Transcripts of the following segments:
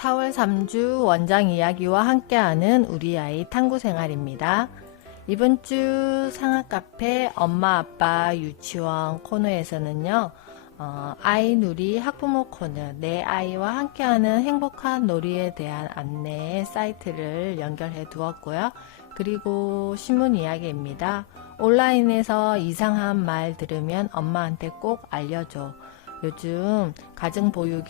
4월 3주 원장 이야기와 함께하는 우리 아이 탐구 생활입니다. 이번 주 상학카페 엄마 아빠 유치원 코너에서는요. 아이 놀이 학부모 코너 내 아이와 함께하는 행복한 놀이에 대한 안내 사이트를 연결해 두었고요. 그리고 신문 이야기입니다. 온라인에서 이상한 말 들으면 엄마한테 꼭 알려줘. 요즘 가정보육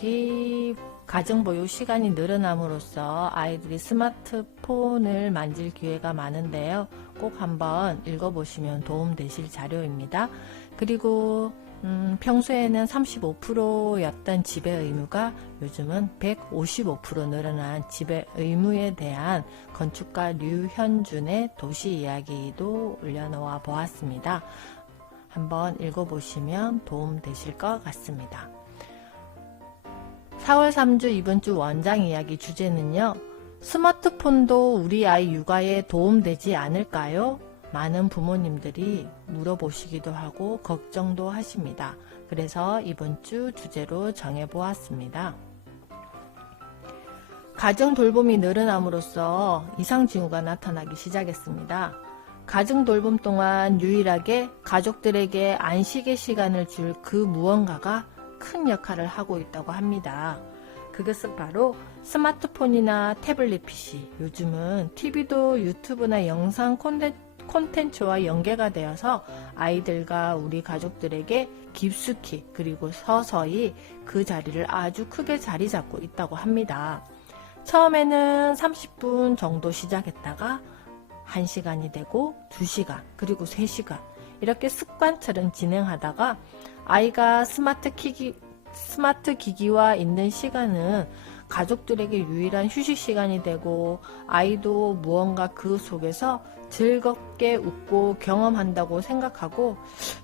시간이 늘어남으로써 아이들이 스마트폰을 만질 기회가 많은데요. 꼭 한번 읽어보시면 도움되실 자료입니다. 그리고 평소에는 35%였던 집의 의무가 요즘은 155% 늘어난 집의 의무에 대한 건축가 류현준의 도시 이야기도 올려놓아 보았습니다. 한번 읽어보시면 도움되실 것 같습니다. 4월 3주 이번 주 원장 이야기 주제는요. 스마트폰도 우리 아이 육아에 도움되지 않을까요? 많은 부모님들이 물어보시기도 하고 걱정도 하십니다. 그래서 이번 주 주제로 정해보았습니다. 가정 돌봄이 늘어남으로써 이상징후가 나타나기 시작했습니다. 가정 돌봄 동안 유일하게 가족들에게 안식의 시간을 줄 그 무언가가 큰 역할을 하고 있다고 합니다. 그것은 바로 스마트폰이나 태블릿 PC, 요즘은 TV도 유튜브나 영상 콘텐츠와 연계가 되어서 아이들과 우리 가족들에게 깊숙이 그리고 서서히 그 자리를 아주 크게 자리 잡고 있다고 합니다. 처음에는 30분 정도 시작했다가 1시간이 되고 2시간 그리고 3시간 이렇게 습관처럼 진행하다가 아이가 스마트 기기와 있는 시간은 가족들에게 유일한 휴식 시간이 되고 아이도 무언가 그 속에서 즐겁게 웃고 경험한다고 생각하고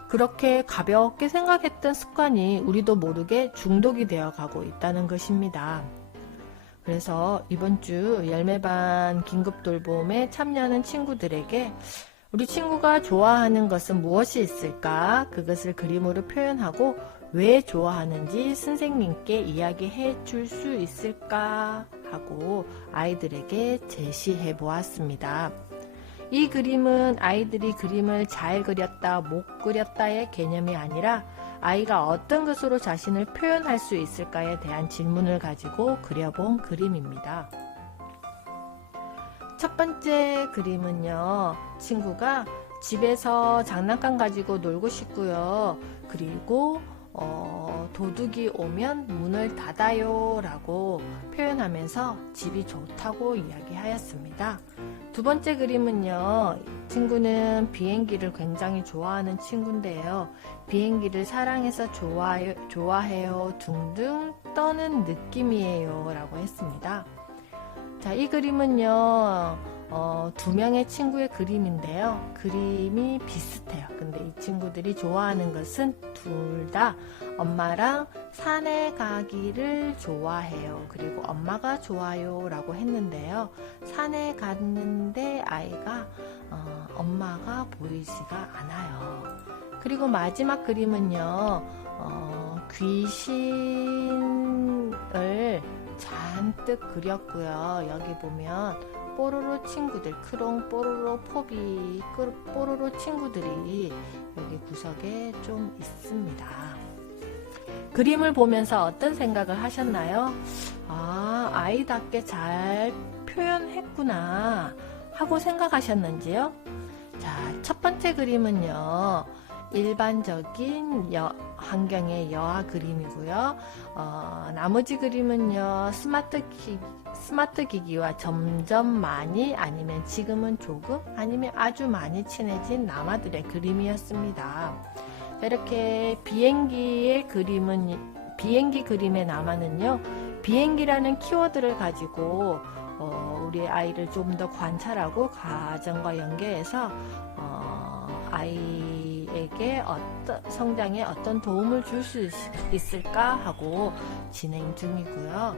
그렇게 가볍게 생각했던 습관이 우리도 모르게 중독이 되어 가고 있다는 것입니다. 그래서 이번 주 열매반 긴급돌봄에 참여하는 친구들에게 우리 친구가 좋아하는 것은 무엇이 있을까? 그것을 그림으로 표현하고 왜 좋아하는지 선생님께 이야기해 줄 수 있을까? 하고 아이들에게 제시해 보았습니다. 이 그림은 아이들이 그림을 잘 그렸다, 못 그렸다의 개념이 아니라 아이가 어떤 것으로 자신을 표현할 수 있을까에 대한 질문을 가지고 그려본 그림입니다. 첫 번째 그림은요, 친구가 집에서 장난감 가지고 놀고 싶고요. 그리고 도둑이 오면 문을 닫아요 라고 표현하면서 집이 좋다고 이야기하였습니다. 두 번째 그림은요, 친구는 비행기를 굉장히 좋아하는 친구인데요. 비행기를 사랑해서 좋아해요 둥둥 떠는 느낌이에요 라고 했습니다. 자, 이 그림은요, 두 명의 친구의 그림인데요. 그림이 비슷해요. 근데 이 친구들이 좋아하는 것은 둘 다 엄마랑 산에 가기를 좋아해요. 그리고 엄마가 좋아요 라고 했는데요. 산에 갔는데 아이가 엄마가 보이지가 않아요. 그리고 마지막 그림은요, 귀신을 잔뜩 그렸고요. 여기 보면 뽀로로 친구들, 크롱, 뽀로로, 포비, 뽀로로 친구들이 여기 구석에 좀 있습니다. 그림을 보면서 어떤 생각을 하셨나요? 아이답게 잘 표현했구나 하고 생각하셨는지요? 자, 첫 번째 그림은요, 일반적인 환경의 여아 그림이고요. 나머지 그림은요, 스마트 기기와 점점 많이 아니면 지금은 조금 아니면 아주 많이 친해진 남아들의 그림이었습니다. 이렇게 비행기 그림의 남아는요, 비행기라는 키워드를 가지고 우리 아이를 좀 더 관찰하고 가정과 연계해서 아이에게 성장에 어떤 도움을 줄 수 있을까 하고 진행 중이고요.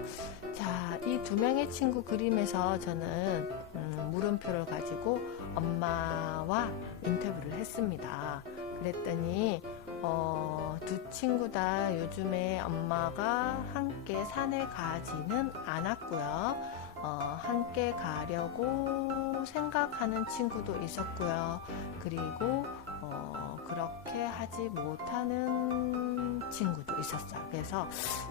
자, 이 두 명의 친구 그림에서 저는 물음표를 가지고 엄마와 인터뷰를 했습니다. 그랬더니 두 친구 다 요즘에 엄마가 함께 산에 가지는 않았고요. 함께 가려고 생각하는 친구도 있었고요. 그리고 그렇게 하지 못하는 친구도 있었어요. 그래서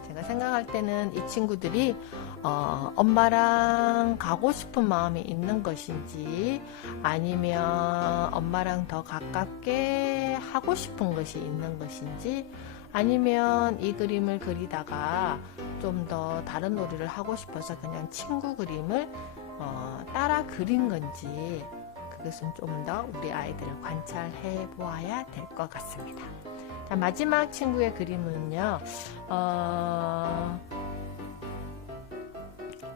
제가 생각할 때는 이 친구들이 엄마랑 가고 싶은 마음이 있는 것인지, 아니면 엄마랑 더 가깝게 하고 싶은 것이 있는 것인지, 아니면 이 그림을 그리다가 좀 더 다른 놀이를 하고 싶어서 그냥 친구 그림을 따라 그린 건지, 그것은 좀 더 우리 아이들을 관찰해 보아야 될 것 같습니다. 자, 마지막 친구의 그림은요,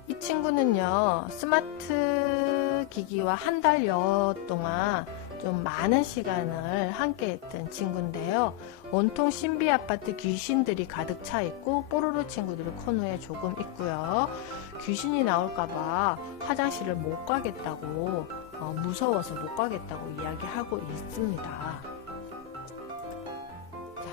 이 친구는요, 스마트 기기와 한 달여 동안 좀 많은 시간을 함께 했던 친구인데요. 온통 신비 아파트 귀신들이 가득 차 있고, 뽀로로 친구들이 코너에 조금 있고요. 귀신이 나올까봐 화장실을 못 가겠다고, 무서워서 못 가겠다고 이야기하고 있습니다. 자,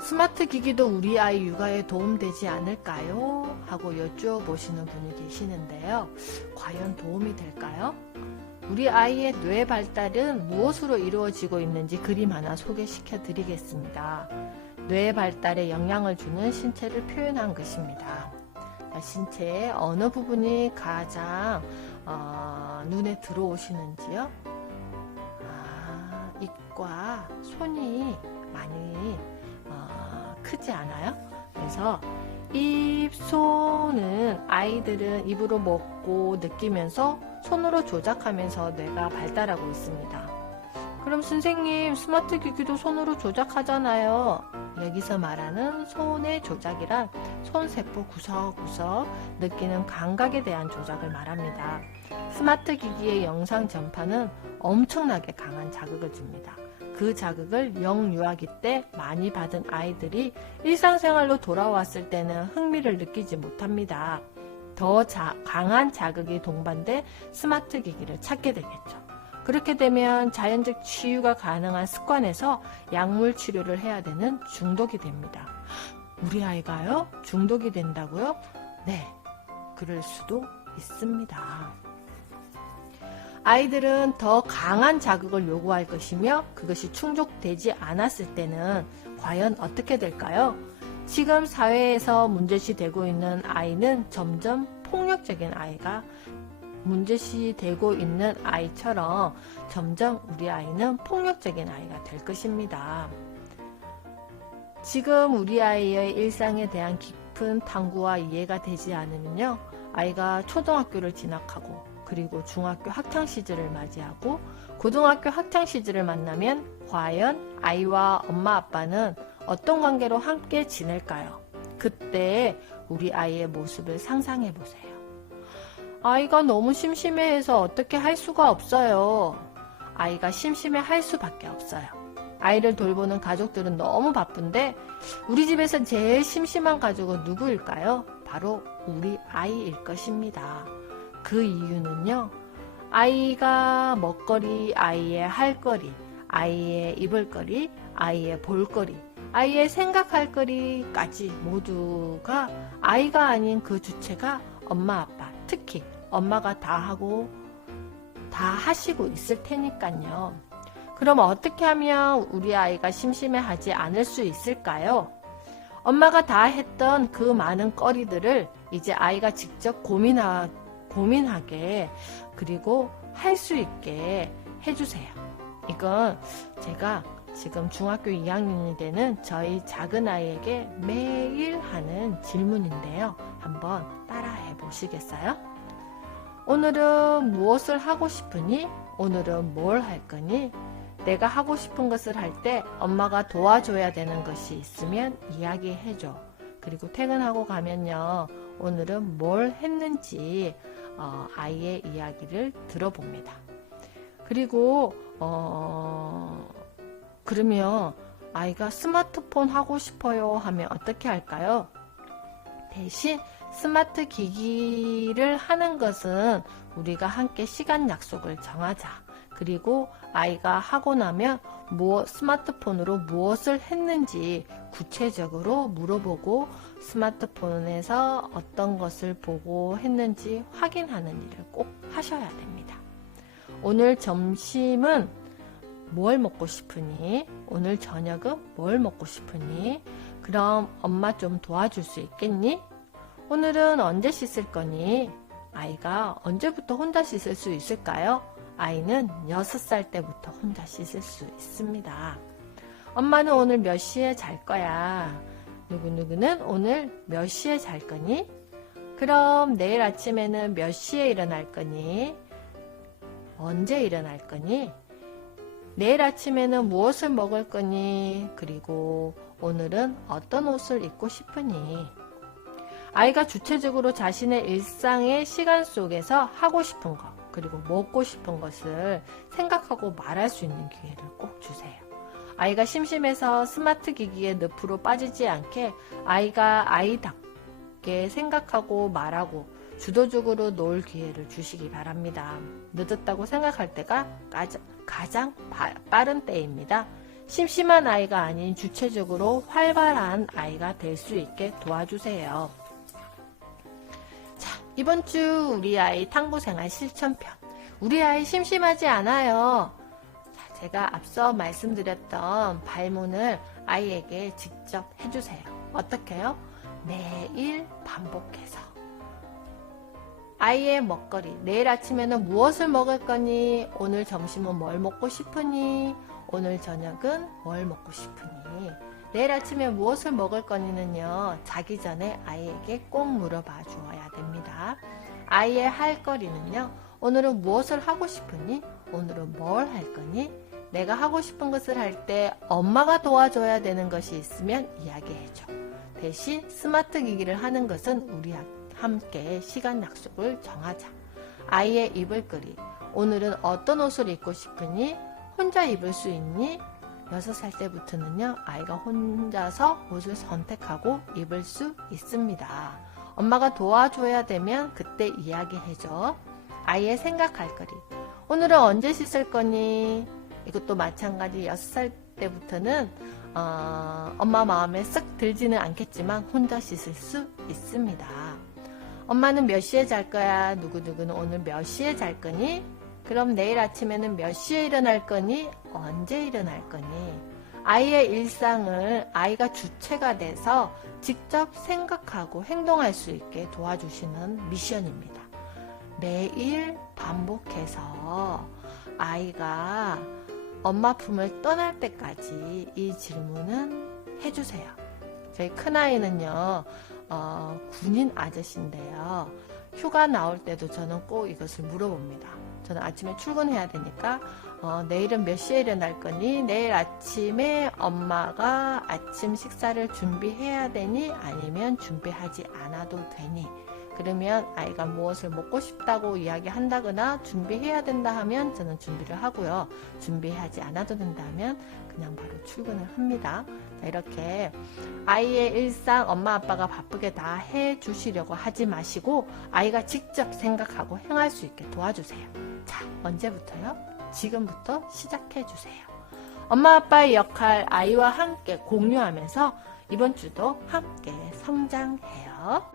스마트 기기도 우리 아이 육아에 도움되지 않을까요? 하고 여쭈어보시는 분이 계시는데요. 과연 도움이 될까요? 우리 아이의 뇌 발달은 무엇으로 이루어지고 있는지 그림 하나 소개시켜 드리겠습니다. 뇌 발달에 영향을 주는 신체를 표현한 것입니다. 신체의 어느 부분이 가장 눈에 들어오시는지요? 입과 손이 많이 크지 않아요? 그래서 입, 손은 아이들은 입으로 먹고 느끼면서 손으로 조작하면서 뇌가 발달하고 있습니다. 그럼 선생님, 스마트 기기도 손으로 조작하잖아요. 여기서 말하는 손의 조작이란 손세포 구석구석 느끼는 감각에 대한 조작을 말합니다. 스마트 기기의 영상 전파는 엄청나게 강한 자극을 줍니다. 그 자극을 영유아기 때 많이 받은 아이들이 일상생활로 돌아왔을 때는 흥미를 느끼지 못합니다. 더 강한 자극이 동반돼 스마트 기기를 찾게 되겠죠. 그렇게 되면 자연적 치유가 가능한 습관에서 약물 치료를 해야 되는 중독이 됩니다. 우리 아이가요? 중독이 된다고요? 네, 그럴 수도 있습니다. 아이들은 더 강한 자극을 요구할 것이며, 그것이 충족되지 않았을 때는 과연 어떻게 될까요? 지금 사회에서 문제시 되고 있는 아이는 점점 폭력적인 아이가 문제시 되고 있는 아이처럼 점점 우리 아이는 폭력적인 아이가 될 것입니다. 지금 우리 아이의 일상에 대한 깊은 탐구와 이해가 되지 않으면요, 아이가 초등학교를 진학하고, 그리고 중학교 학창 시절을 맞이하고 고등학교 학창 시절을 만나면 과연 아이와 엄마 아빠는 어떤 관계로 함께 지낼까요? 그때 우리 아이의 모습을 상상해 보세요. 아이가 너무 심심해해서 어떻게 할 수가 없어요. 아이가 심심해 할 수밖에 없어요. 아이를 돌보는 가족들은 너무 바쁜데 우리 집에서 제일 심심한 가족은 누구일까요? 바로 우리 아이일 것입니다. 그 이유는요, 아이가 먹거리, 아이의 할거리, 아이의 입을거리, 아이의 볼거리, 아이의 생각할 거리까지 모두가 아이가 아닌 그 주체가 엄마 아빠, 특히 엄마가 다 하고 다 하시고 있을 테니까요. 그럼 어떻게 하면 우리 아이가 심심해하지 않을 수 있을까요? 엄마가 다 했던 그 많은 거리들을 이제 아이가 직접 고민하게, 그리고 할 수 있게 해주세요. 이건 제가 지금 중학교 2학년이 되는 저희 작은 아이에게 매일 하는 질문인데요. 한번 따라해 보시겠어요? 오늘은 무엇을 하고 싶으니? 오늘은 뭘 할 거니? 내가 하고 싶은 것을 할 때 엄마가 도와줘야 되는 것이 있으면 이야기해줘. 그리고 퇴근하고 가면요, 오늘은 뭘 했는지 아이의 이야기를 들어봅니다. 그리고 그러면 아이가 스마트폰 하고 싶어요 하면 어떻게 할까요? 대신 스마트 기기를 하는 것은 우리가 함께 시간 약속을 정하자. 그리고 아이가 하고 나면 스마트폰으로 무엇을 했는지 구체적으로 물어보고 스마트폰에서 어떤 것을 보고 했는지 확인하는 일을 꼭 하셔야 됩니다. 오늘 점심은 뭘 먹고 싶으니? 오늘 저녁은 뭘 먹고 싶으니? 그럼 엄마 좀 도와줄 수 있겠니? 오늘은 언제 씻을 거니? 아이가 언제부터 혼자 씻을 수 있을까요? 아이는 6살 때부터 혼자 씻을 수 있습니다. 엄마는 오늘 몇 시에 잘 거야? 누구누구는 오늘 몇 시에 잘 거니? 그럼 내일 아침에는 몇 시에 일어날 거니? 언제 일어날 거니? 내일 아침에는 무엇을 먹을 거니? 그리고 오늘은 어떤 옷을 입고 싶으니? 아이가 주체적으로 자신의 일상의 시간 속에서 하고 싶은 것, 그리고 먹고 싶은 것을 생각하고 말할 수 있는 기회를 꼭 주세요. 아이가 심심해서 스마트 기기에 늪으로 빠지지 않게 아이가 아이답게 생각하고 말하고 주도적으로 놀 기회를 주시기 바랍니다. 늦었다고 생각할 때가 가장 빠른 때입니다. 심심한 아이가 아닌 주체적으로 활발한 아이가 될 수 있게 도와주세요. 자, 이번 주 우리 아이 탐구생활 실천편. 우리 아이 심심하지 않아요. 자, 제가 앞서 말씀드렸던 발문을 아이에게 직접 해주세요. 어떻게요? 매일 반복해서. 아이의 먹거리, 내일 아침에는 무엇을 먹을 거니? 오늘 점심은 뭘 먹고 싶으니? 오늘 저녁은 뭘 먹고 싶으니? 내일 아침에 무엇을 먹을 거니는요, 자기 전에 아이에게 꼭 물어봐 주어야 됩니다. 아이의 할 거리는요, 오늘은 무엇을 하고 싶으니? 오늘은 뭘 할 거니? 내가 하고 싶은 것을 할 때 엄마가 도와줘야 되는 것이 있으면 이야기해줘. 대신 스마트 기기를 하는 것은 우리 함께 시간 약속을 정하자. 아이의 입을 거리. 오늘은 어떤 옷을 입고 싶으니? 혼자 입을 수 있니? 6살 때부터는요, 아이가 혼자서 옷을 선택하고 입을 수 있습니다. 엄마가 도와줘야 되면 그때 이야기해줘. 아이의 생각할 거리. 오늘은 언제 씻을 거니? 이것도 마찬가지 6살 때부터는 엄마 마음에 쓱 들지는 않겠지만 혼자 씻을 수 있습니다. 엄마는 몇 시에 잘 거야? 누구누구는 오늘 몇 시에 잘 거니? 그럼 내일 아침에는 몇 시에 일어날 거니? 언제 일어날 거니? 아이의 일상을 아이가 주체가 돼서 직접 생각하고 행동할 수 있게 도와주시는 미션입니다. 매일 반복해서 아이가 엄마 품을 떠날 때까지 이 질문은 해주세요. 저희 큰아이는요, 군인 아저씨인데요. 휴가 나올 때도 저는 꼭 이것을 물어봅니다. 저는 아침에 출근해야 되니까 내일은 몇 시에 일어날 거니? 내일 아침에 엄마가 아침 식사를 준비해야 되니? 아니면 준비하지 않아도 되니? 그러면 아이가 무엇을 먹고 싶다고 이야기한다거나 준비해야 된다 하면 저는 준비를 하고요. 준비하지 않아도 된다면 그냥 바로 출근을 합니다. 자, 이렇게 아이의 일상 엄마 아빠가 바쁘게 다 해주시려고 하지 마시고 아이가 직접 생각하고 행할 수 있게 도와주세요. 자, 언제부터요? 지금부터 시작해주세요. 엄마 아빠의 역할 아이와 함께 공유하면서 이번 주도 함께 성장해요.